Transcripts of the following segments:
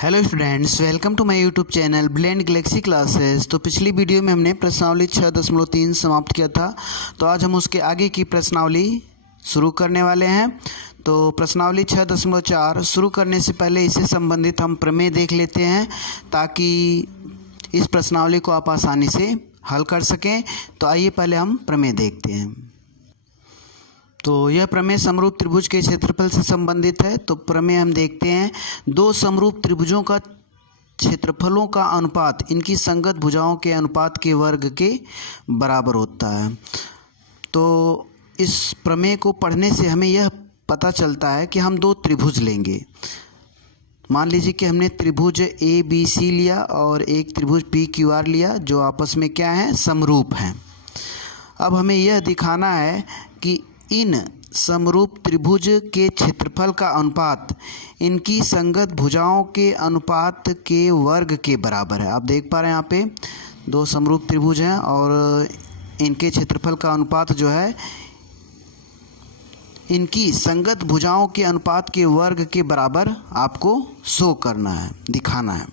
Hello students, welcome to my YouTube channel blend galaxy classes. तो पिछली video में हमने प्रश्नावली 6.3 समाप्त किया था। तो आज हम उसके आगे की प्रश्नावली शुरू करने वाले हैं। तो प्रश्नावली 6.4 शुरू करने से पहले इससे संबंधित हम प्रमेय देख लेते हैं ताकि इस प्रश्नावली को आप आसानी से हल कर सकें। तो आइए पहले हम प्रमेय देखते हैं। तो यह प्रमेय समरूप त्रिभुज के क्षेत्रफल से संबंधित है। तो प्रमेय हम देखते हैं, दो समरूप त्रिभुजों का क्षेत्रफलों का अनुपात इनकी संगत भुजाओं के अनुपात के वर्ग के बराबर होता है। तो इस प्रमेय को पढ़ने से हमें यह पता चलता है कि हम दो त्रिभुज लेंगे। मान लीजिए कि हमने त्रिभुज ABC लिया और एक त्रिभुज PQR लिया जो आपस में क्या है, समरूप हैं। अब हमें यह दिखाना है कि इन समरूप त्रिभुज के क्षेत्रफल का अनुपात इनकी संगत भुजाओं के अनुपात के वर्ग के बराबर है। आप देख पा रहे हैं यहाँ पे दो समरूप त्रिभुज हैं और इनके क्षेत्रफल का अनुपात जो है इनकी संगत भुजाओं के अनुपात के वर्ग के बराबर आपको शो करना है, दिखाना है।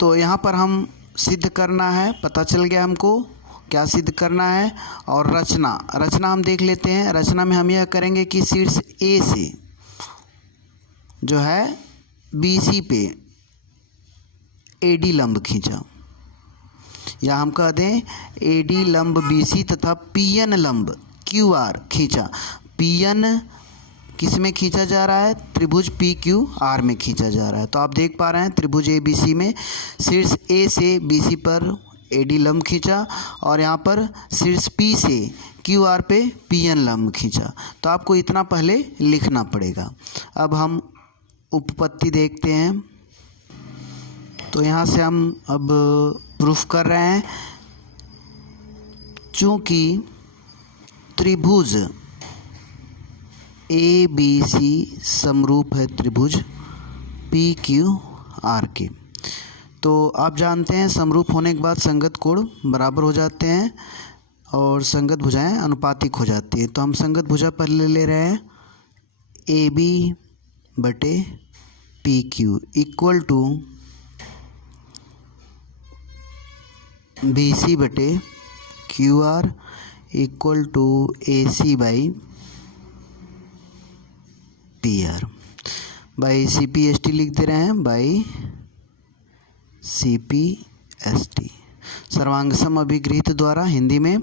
तो यहाँ पर हम सिद्ध करना है, पता चल गया हमको क्या सिद्ध करना है। और रचना हम देख लेते हैं। रचना में हम यह करेंगे कि शीर्ष A से जो है BC पे AD लंब खींचा, या हम कह दें AD लंब BC तथा PN लंब QR खींचा। PN किस में खींचा जा रहा है, त्रिभुज PQR में खींचा जा रहा है। तो आप देख पा रहे हैं त्रिभुज ABC में शीर्ष A से BC पर AD लंब खींचा और यहाँ पर शीर्ष P से QR पे PN लंब खींचा। तो आपको इतना पहले लिखना पड़ेगा। अब हम उपपत्ति देखते हैं। तो यहाँ से हम अब प्रूफ कर रहे हैं, चूँकि त्रिभुज ABC समरूप है त्रिभुज PQR के। तो आप जानते हैं समरूप होने के बाद संगत कोण बराबर हो जाते हैं और संगत भुजाएं अनुपातिक हो जाती है। तो हम संगत भुजा पहले ले रहे हैं AB बटे PQ इक्वल टू BC बटे QR equal to AC by PR by CPST लिख दे रहे हैं, बाई CPST सर्वांगसम अभिगृहित द्वारा हिंदी में।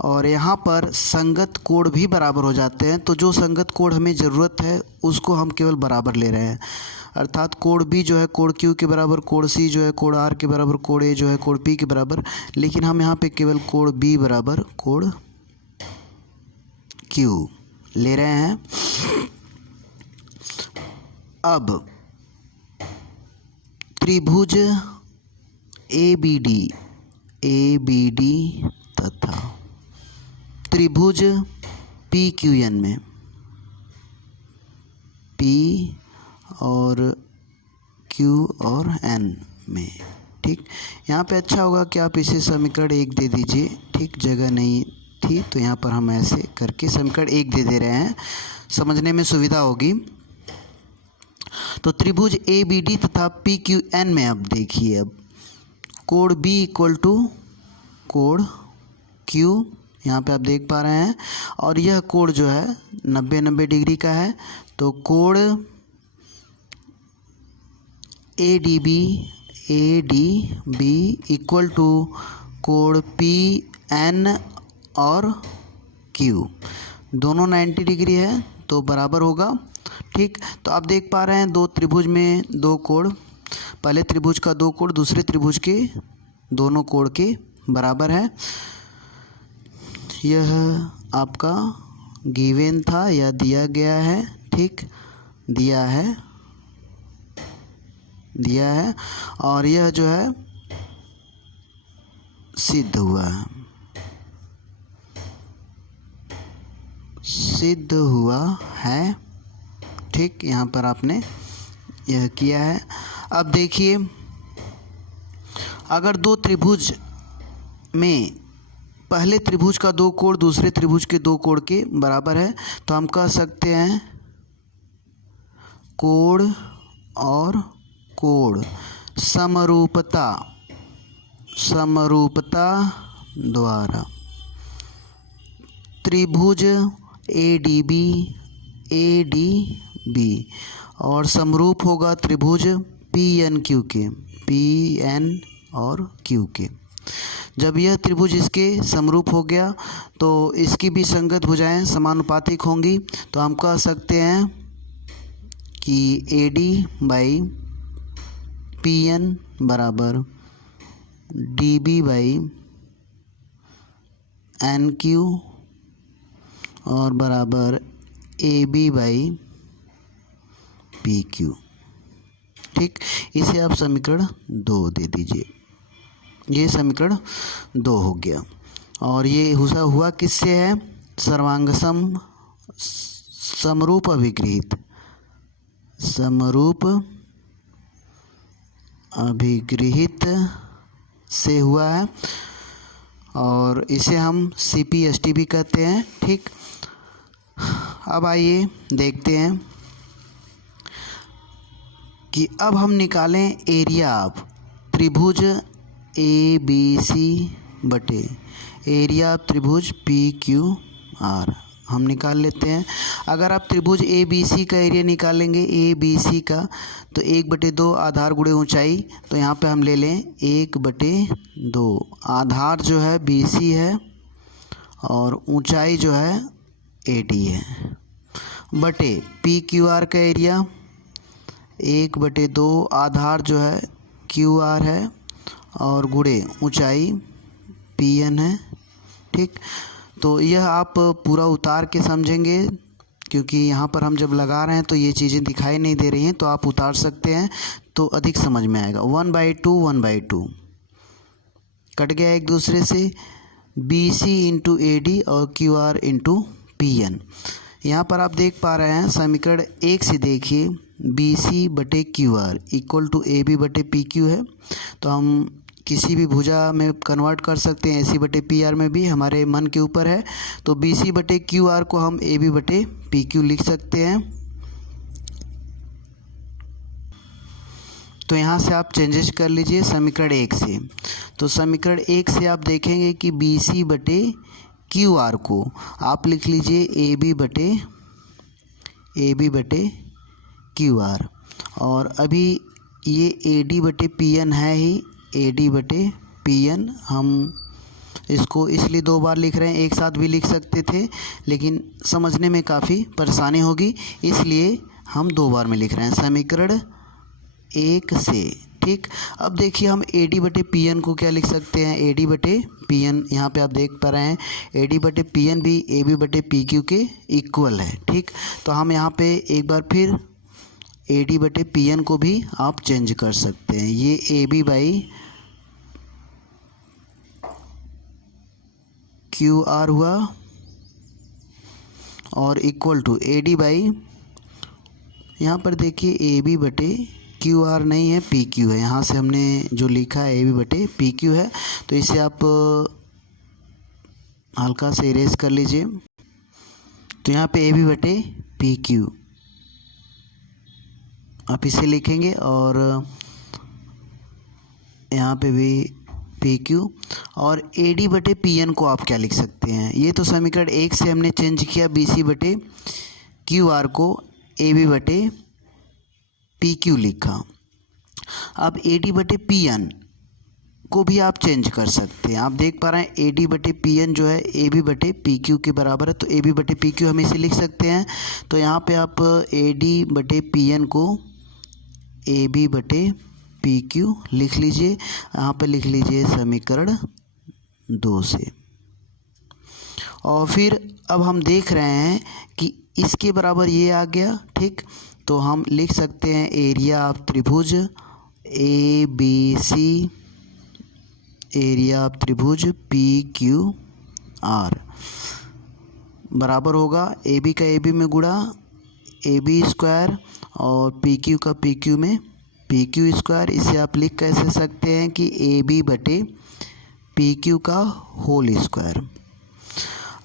और यहाँ पर संगत कोण भी बराबर हो जाते हैं। तो जो संगत कोण हमें ज़रूरत है उसको हम केवल बराबर ले रहे हैं, अर्थात कोण B जो है कोण Q के बराबर, कोण C जो है कोण R के बराबर, कोण A जो है कोण P के बराबर। लेकिन हम यहाँ पे केवल कोण B बराबर कोण Q ले रहे हैं। अब त्रिभुज ABD तथा त्रिभुज PQN में P और Q और N में, ठीक। यहाँ पे अच्छा होगा कि आप इसे समीकरण 1 दे दीजिए, ठीक। जगह नहीं थी तो यहाँ पर हम ऐसे करके समीकरण 1 दे रहे हैं, समझने में सुविधा होगी। तो त्रिभुज ABD तथा PQN में अब देखिए, अब कोण B इक्वल टू कोण Q यहाँ पे आप देख पा रहे हैं, और यह कोण जो है 90 डिग्री का है। तो कोण ADB इक्वल टू कोण PN और Q दोनों 90 डिग्री है तो बराबर होगा, ठीक। तो आप देख पा रहे हैं दो त्रिभुज में दो कोण, पहले त्रिभुज का दो कोण दूसरे त्रिभुज के दोनों कोण के बराबर है। यह आपका गिवन था या दिया गया है, ठीक, दिया है और यह जो है सिद्ध हुआ है, ठीक। यहाँ पर आपने यह किया है। अब देखिए, अगर दो त्रिभुज में पहले त्रिभुज का दो कोण दूसरे त्रिभुज के दो कोण के बराबर है तो हम कह सकते हैं कोण और कोण समरूपता द्वारा त्रिभुज ADB और समरूप होगा त्रिभुज PNQ के, PN और Q के। जब यह त्रिभुज इसके समरूप हो गया तो इसकी भी संगत भुजाएं समानुपातिक होंगी, तो हम कह सकते हैं कि AD/PN बराबर DB/NQ और बराबर AB/PQ। ठीक, इसे आप समीकरण 2 दे दीजिए। ये समीकरण 2 हो गया। और ये हुआ किससे है? सर्वांगसम समरूप अभिगृहित से हुआ है, और इसे हम CPST भी कहते हैं। ठीक, अब आइए देखते हैं कि अब हम निकालें एरिया ऑफ त्रिभुज ABC बटे एरिया ऑफ त्रिभुज PQR हम निकाल लेते हैं। अगर आप त्रिभुज ABC का एरिया निकालेंगे, ABC का, तो 1/2 आधार गुणे ऊंचाई, तो यहाँ पे हम ले लें 1/2। आधार जो है BC है और ऊंचाई जो है AD है, बटे PQR का एरिया 1/2 आधार जो है QR है और गुणे ऊंचाई PN है। ठीक, तो यह आप पूरा उतार के समझेंगे, क्योंकि यहाँ पर हम जब लगा रहे हैं तो ये चीज़ें दिखाई नहीं दे रही हैं, तो आप उतार सकते हैं तो अधिक समझ में आएगा। 1/2 कट गया एक दूसरे से, BC इंटू AD और QR इंटू PN। यहाँ पर आप देख पा रहे हैं समीकरण 1 से देखिए, BC/QR इक्वल टू AB/PQ है, तो हम किसी भी भुजा में कन्वर्ट कर सकते हैं, AC/PR में भी, हमारे मन के ऊपर है। तो BC/QR को हम AB/PQ लिख सकते हैं। तो यहाँ से आप चेंजेस कर लीजिए समीकरण 1 से। तो समीकरण 1 से आप देखेंगे कि BC/QR को आप लिख लीजिए AB/QR, और अभी ये AD/PN है ही, AD/PN हम इसको इसलिए 2 बार लिख रहे हैं, एक साथ भी लिख सकते थे लेकिन समझने में काफ़ी परेशानी होगी, इसलिए हम 2 बार में लिख रहे हैं समीकरण 1 से। ठीक, अब देखिए हम AD/PN को क्या लिख सकते हैं? AD/PN यहाँ पे आप देख पा रहे हैं, AD/PN भी AB/PQ के इक्वल है। ठीक, तो हम यहाँ पे एक बार फिर AD/PN को भी आप चेंज कर सकते हैं। ये AB/QR हुआ और इक्वल टू AD/ यहाँ पर देखिए AB/QR नहीं है, PQ है। यहाँ से हमने जो लिखा है AB/PQ है, तो इसे आप हल्का से इरेज कर लीजिए। तो यहाँ पे AB/PQ आप इसे लिखेंगे और यहाँ पे भी PQ, और AD/PN को आप क्या लिख सकते हैं? ये तो समीकरण 1 से हमने चेंज किया BC/QR को AB/PQ लिखा। अब AD/PN को भी आप चेंज कर सकते हैं। आप देख पा रहे हैं AD/PN जो है AB/PQ के बराबर है, तो AB/PQ हम इसे लिख सकते हैं। तो यहाँ पे आप AD/PN को AB/PQ लिख लीजिए। यहाँ पे लिख लीजिए समीकरण 2 से, और फिर अब हम देख रहे हैं कि इसके बराबर ये आ गया। ठीक, तो हम लिख सकते हैं एरिया ऑफ त्रिभुज ABC, एरिया ऑफ त्रिभुज PQR बराबर होगा AB का AB में गुणा AB² और PQ का PQ में PQ²। इसे आप लिख कैसे सकते हैं कि AB/PQ का होल स्क्वायर।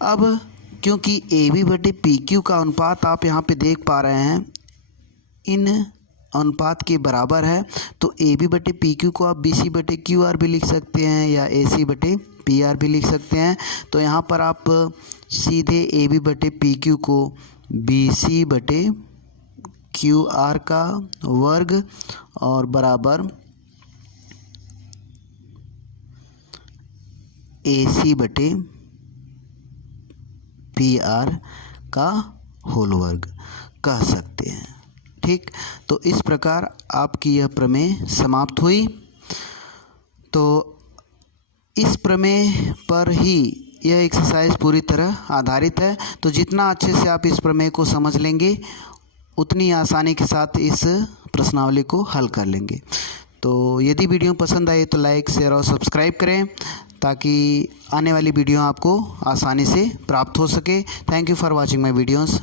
अब क्योंकि AB/PQ का अनुपात आप यहाँ पे देख पा रहे हैं, इन अनुपात के बराबर है तो ए बी बटे पी क्यू को आप बी सी बटे क्यू आर भी लिख सकते हैं या ए सी बटे पी आर भी लिख सकते हैं। तो यहाँ पर आप सीधे ए बी बटे पी क्यू को बी सी बटे क्यू आर का वर्ग और बराबर ए सी बटे पी आर का होल वर्ग कह सकते हैं। ठीक, तो इस प्रकार आपकी यह प्रमेय समाप्त हुई। तो इस प्रमेय पर ही यह एक्सरसाइज पूरी तरह आधारित है। तो जितना अच्छे से आप इस प्रमेय को समझ लेंगे उतनी आसानी के साथ इस प्रश्नावली को हल कर लेंगे। तो यदि वीडियो पसंद आए तो लाइक, शेयर और सब्सक्राइब करें ताकि आने वाली वीडियो आपको आसानी से प्राप्त हो सके। Thank you for watching my videos.